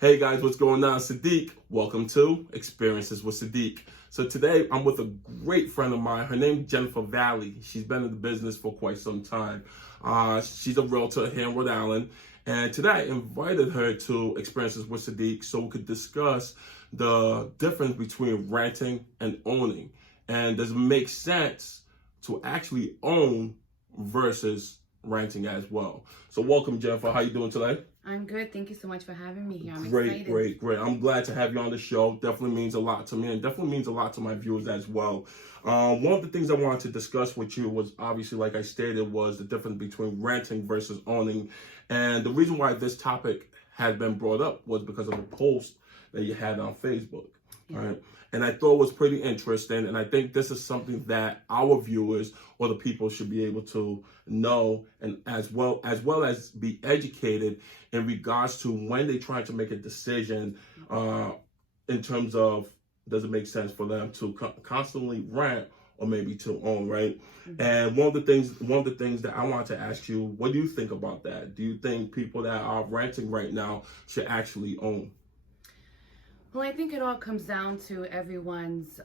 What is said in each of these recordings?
Hey guys, what's going on? Sadiq. Welcome to Experiences with Sadiq. So today I'm with a great friend of mine. Her name is Jennifer Valle. She's been in the business for quite some time. She's a realtor here in Rhode Island. And today I invited her to Experiences with Sadiq so we could discuss the difference between renting and owning. And does it make sense to actually own versus renting as well? So welcome, Jennifer. How you doing today? I'm good. Thank you so much for having me here. I'm Great, excited. great. I'm glad to have you on the show. Definitely means a lot to me and definitely means a lot to my viewers as well. One of the things I wanted to discuss with you was obviously, like I stated, was the difference between renting versus owning. And the reason why this topic had been brought up was because of a post that you had on Facebook. Yeah. Right. And I thought it was pretty interesting. And I think this is something that our viewers or the people should be able to know, and as well as be educated in regards to when they try to make a decision in terms of, does it make sense for them to constantly rent or maybe to own, right? Mm-hmm. And one of the things that I want to ask you, what do you think about that? Do you think people that are renting right now should actually own? Well, I think it all comes down to everyone's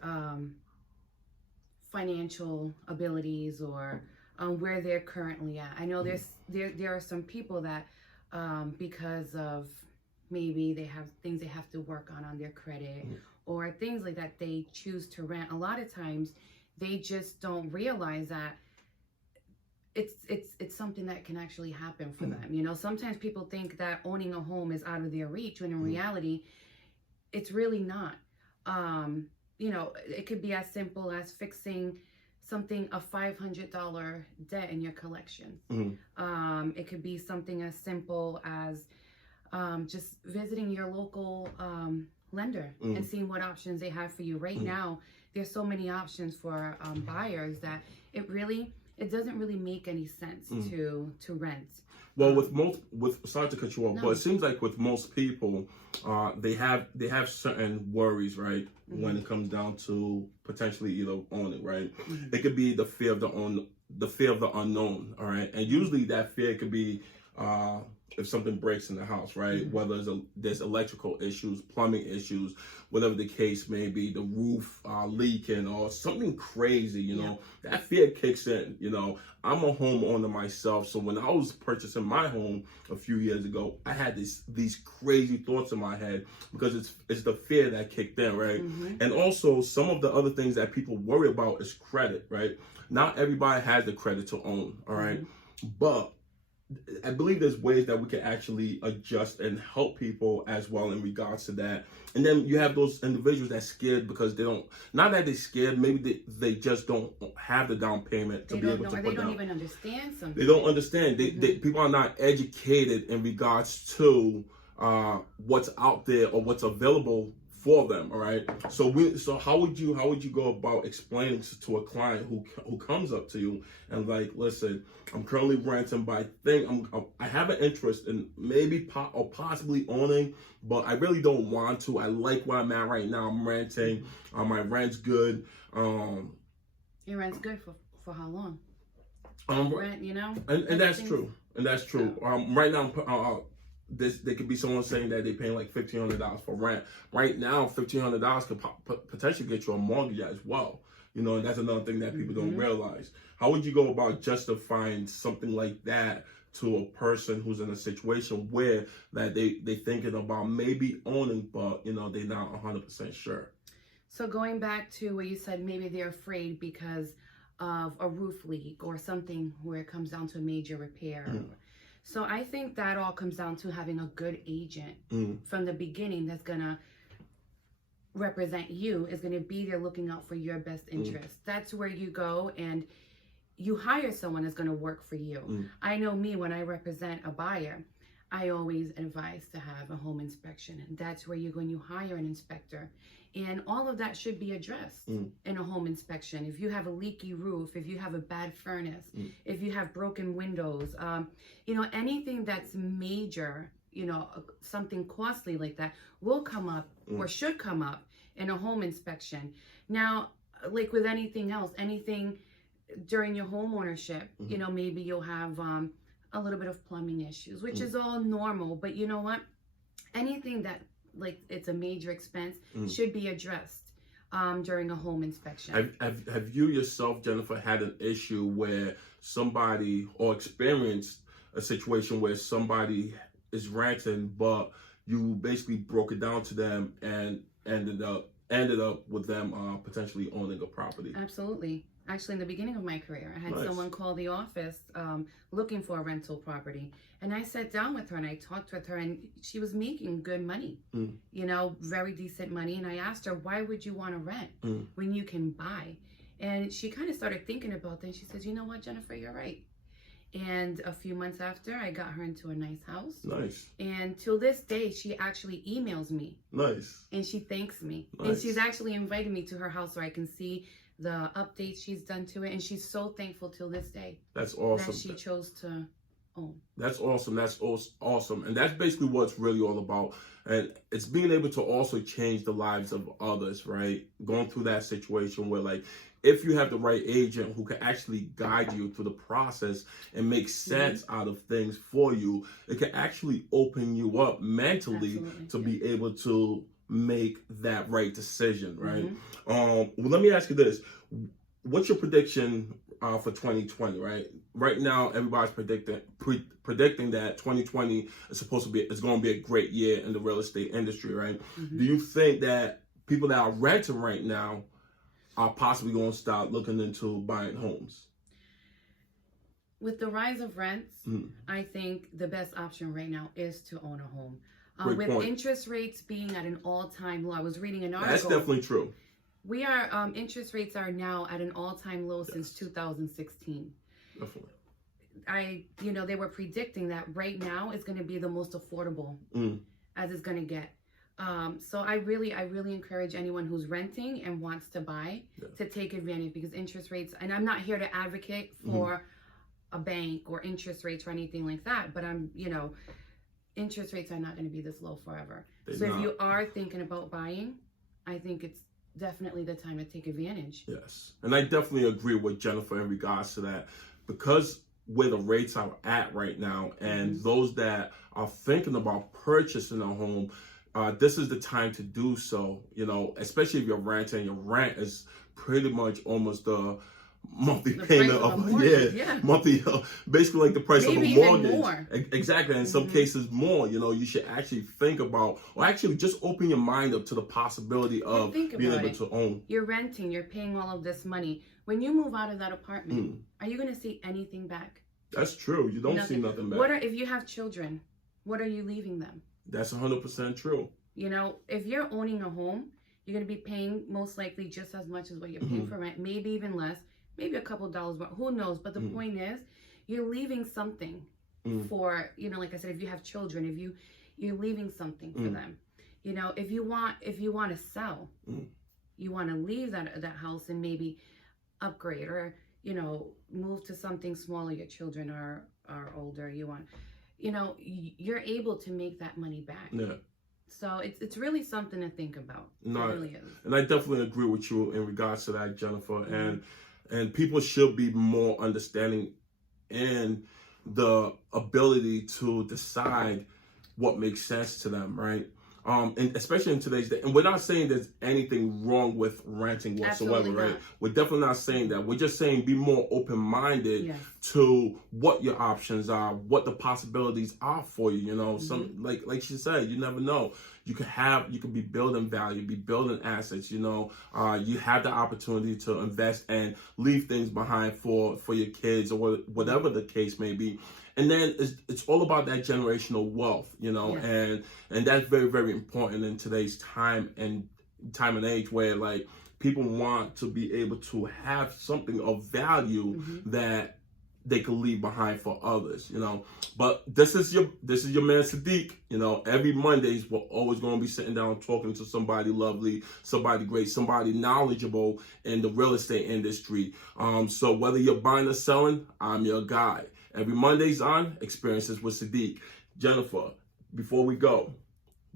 financial abilities or where they're currently at. I know there are some people that because of maybe they have things they have to work on their credit or things like that, they choose to rent. A lot of times they just don't realize that it's something that can actually happen for them. You know, sometimes people think that owning a home is out of their reach when in reality it's really not. You know, it could be as simple as fixing a $500 debt in your collections. It could be something as simple as just visiting your local lender and seeing what options they have for you. Right now, there's so many options for buyers that it doesn't really make any sense to rent. Well, sorry to cut you off, but it seems like with most people, they have certain worries, right? When it comes down to potentially either owning, right? It could be the fear of the unknown, all right? And usually that fear could be if something breaks in the house, right? Whether there's electrical issues, plumbing issues, whatever the case may be, the roof leaking or something crazy, you know, that fear kicks in. You know, I'm a homeowner myself, so when I was purchasing my home a few years ago, I had these crazy thoughts in my head because it's the fear that kicked in, right? And also some of the other things that people worry about is credit, right? Not everybody has the credit to own, all right? But I believe there's ways that we can actually adjust and help people as well in regards to that. And then you have those individuals that's scared because not that they're scared, maybe they just don't have the down payment to be able to put down. They don't even understand something. They don't understand. People are not educated in regards to what's out there or what's available for them. All right. So how would you go about explaining to a client who comes up to you and like, listen, I'm currently renting, but I have an interest in maybe possibly owning, but I really don't want to. I like where I'm at right now. I'm renting. My rent's good. Your rent's good for how long? Rent, you know. And that's true. And that's true. Right now, there could be someone saying that they're paying like $1,500 for rent. Right now, $1,500 could potentially get you a mortgage as well. You know, and that's another thing that people don't realize. How would you go about justifying something like that to a person who's in a situation where that they thinking about maybe owning, but you know they're not 100% sure? So going back to what you said, maybe they're afraid because of a roof leak or something where it comes down to a major repair. So I think that all comes down to having a good agent from the beginning that's going to represent you, is going to be there looking out for your best interest. That's where you go and you hire someone that's going to work for you. I know me, when I represent a buyer, I always advise to have a home inspection. And that's where you're going to hire an inspector. And all of that should be addressed in a home inspection. If you have a leaky roof, if you have a bad furnace, if you have broken windows, you know, anything that's major, you know, something costly like that will come up or should come up in a home inspection. Now, like with anything else, anything during your home ownership, you know, maybe you'll have a little bit of plumbing issues, which is all normal. But you know what? anything that like it's a major expense should be addressed during a home inspection. Have you yourself, Jennifer, had an issue where somebody or experienced a situation where somebody is renting, but you basically broke it down to them and ended up with them potentially owning a property? Absolutely. Actually, in the beginning of my career, I had someone call the office looking for a rental property. And I sat down with her and I talked with her, and she was making good money, you know, very decent money. And I asked her, why would you want to rent when you can buy? And she kind of started thinking about that. She says, you know what, Jennifer, you're right. And a few months after, I got her into a nice house. Nice. And till this day, she actually emails me. Nice. And she thanks me. Nice. And she's actually invited me to her house so I can see the updates she's done to it. And she's so thankful till this day. That's awesome. That she chose to own. That's awesome. That's awesome. And that's basically what it's really all about. And it's being able to also change the lives of others, right? Going through that situation where, like, if you have the right agent who can actually guide you through the process and make sense out of things for you, it can actually open you up mentally to be able to make that right decision, right? Well, let me ask you this. What's your prediction for 2020, right? Right now, everybody's predicting that 2020 is going to be a great year in the real estate industry, right? Do you think that people that are renting right now are possibly going to start looking into buying homes? With the rise of rents, I think the best option right now is to own a home. With interest rates being at an all-time low, I was reading an article. That's definitely true. We are interest rates are now at an all-time low since 2016. Definitely. They were predicting that right now is going to be the most affordable as it's going to get. So I really encourage anyone who's renting and wants to buy to take advantage, because interest rates, and I'm not here to advocate for a bank or interest rates or anything like that, but interest rates are not going to be this low forever. If you are thinking about buying, I think it's definitely the time to take advantage. Yes. And I definitely agree with Jennifer in regards to that, because where the rates are at right now, and those that are thinking about purchasing a home, this is the time to do so, especially if you're renting. Your rent is pretty much almost the monthly payment of monthly, basically like the price of a mortgage. Even more. Exactly. In some cases more. You should actually think about, or actually just open your mind up to the possibility of being able to own. You're renting, you're paying all of this money. When you move out of that apartment, are you going to see anything back? That's true. You don't see nothing back. If you have children, what are you leaving them? That's 100% true. If you're owning a home, you're going to be paying most likely just as much as what you're paying for rent, maybe even less, maybe a couple dollars more, who knows? But the point is, you're leaving something for, like I said, if you have children, you're leaving something for them. If you want to sell, you want to leave that house and maybe upgrade or, move to something smaller. Your children are older. You're able to make that money back. Yeah. So it's really something to think about. No, it really is. And I definitely agree with you in regards to that, Jennifer. And people should be more understanding in the ability to decide what makes sense to them, right? And especially in today's day, and we're not saying there's anything wrong with renting whatsoever, right? We're definitely not saying that. We're just saying be more open-minded to what your options are, what the possibilities are for you. Some like she said, you never know. You could be building value, be building assets. You have the opportunity to invest and leave things behind for your kids or whatever the case may be. And then it's all about that generational wealth, and that's very, very important in today's time and age where like people want to be able to have something of value that they could leave behind for others, But this is your man Sadiq. Every Mondays we're always going to be sitting down talking to somebody lovely, somebody great, somebody knowledgeable in the real estate industry. So whether you're buying or selling, I'm your guy. Every Monday's on Xperiences with Sadiq. Jennifer, before we go,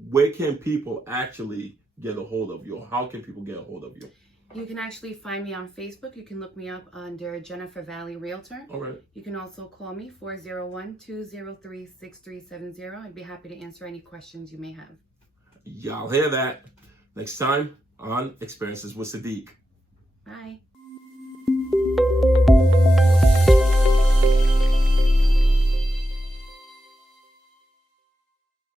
where can people actually get a hold of you? How can people get a hold of you? You can actually find me on Facebook. You can look me up under Jennifer Valle Realtor. All right. You can also call me 401-203-6370. I'd be happy to answer any questions you may have. Y'all hear that? Next time on Xperiences with Sadiq. Bye.